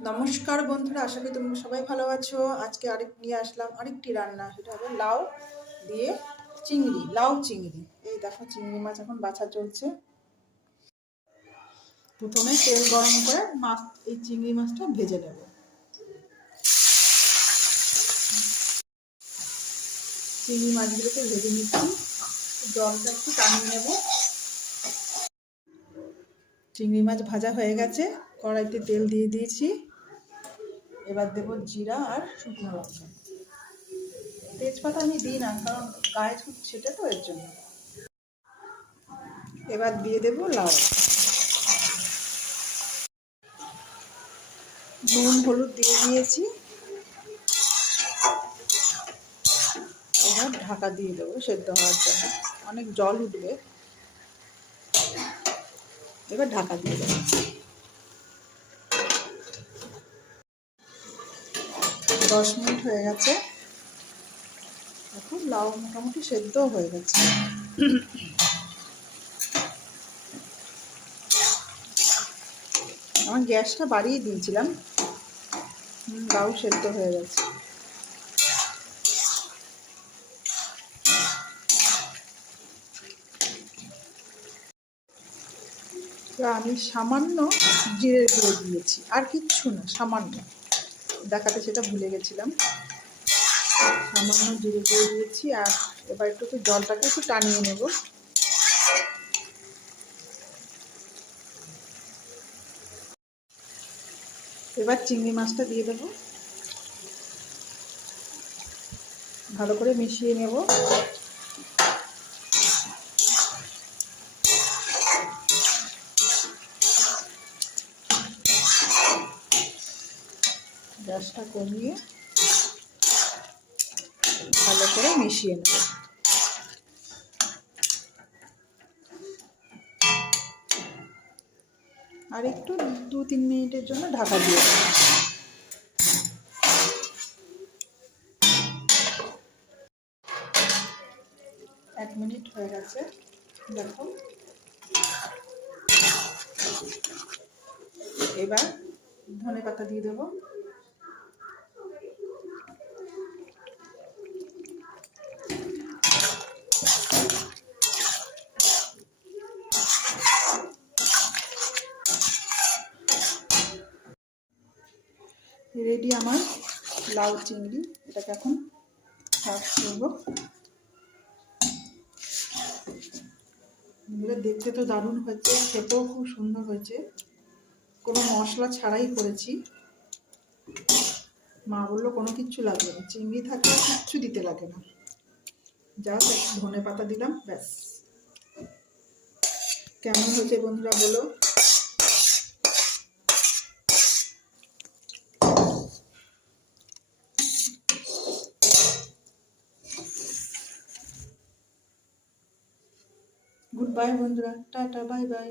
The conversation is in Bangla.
নমস্কার বন্ধুরা, আশা করি তোমরা সবাই ভালো আছো। আজকে আরেক, নিয়ে আসলাম আরেকটি রান্না, সেটা হবে লাউ দিয়ে চিংড়ি, লাউ চিংড়ি। এই দেখো চিংড়ি মাছ এখন বাছা চলছে। প্রথমে তেল গরম করে মাছ, এই চিংড়ি মাছটা ভেজে নেব। চিংড়ি মাছগুলোকে ভেজে নিচ্ছি। জলটা একটু টানিয়ে নেব। চিংড়ি মাছ ভাজা হয়ে গেছে। কড়াইতে তেল দিয়ে দিয়েছি। এবার দেবো জিরা আর শুকনো লঙ্কা। তেজপাতা আমি দিই না, কারণ গায়ে ছেটে তো এর জন্য। এবার দিয়ে দেবো লাউ। নুন, হলুদ দিয়ে দিয়েছি। এবার ঢাকা দিয়ে দেবো সেদ্ধ হওয়ার জন্য। অনেক জল উঠবে। এবার ঢাকা দিয়ে দেবো। দশ মিনিট হয়ে গেছে। এখন লাউ মোটামুটি সেদ্ধ হয়ে গেছে। আমার গ্যাসটা বাড়িয়ে দিয়েছিলাম। লাউ সেদ্ধ হয়ে গেছে। আমি সামান্য জিরে গুঁড়ো দিয়েছি। আর কিচ্ছু না, সামান্য। দেখাতে সেটা ভুলে গেছিলাম। সামান্য জিরে দিয়ে দিয়েছি আর এবার একটু জলটাকে একটু টানিয়ে নেব। এবার চিংড়ি মাছটা দিয়ে দেবো। ভালো করে মিশিয়ে নেব। গ্যাসটা কমিয়ে ভালো করে মিশিয়ে নেব। আর একটু দু তিন মিনিটের জন্য ঢাকা দিয়ে এক মিনিট হয়ে গেছে। দেখো। এবার ধনে পাতা দিয়ে দেবো। রেডি আমার লাউ চিংড়ি, এটাকে এখন সার্ভ করব। এগুলো দেখতে তো দারুণ হয়েছে, খেতেও খুব সুন্দর হয়েছে। কোনো মশলা ছাড়াই করেছি। মা বলল, কোনো কিচ্ছু লাগবে না, চিংড়ি থাকলে কিচ্ছু দিতে লাগে না। জাস্ট ধনে পাতা দিলাম, ব্যাস। কেমন হয়েছে বন্ধুরা বলো। গুড বাই বন্ধুরা। Tata bye bye.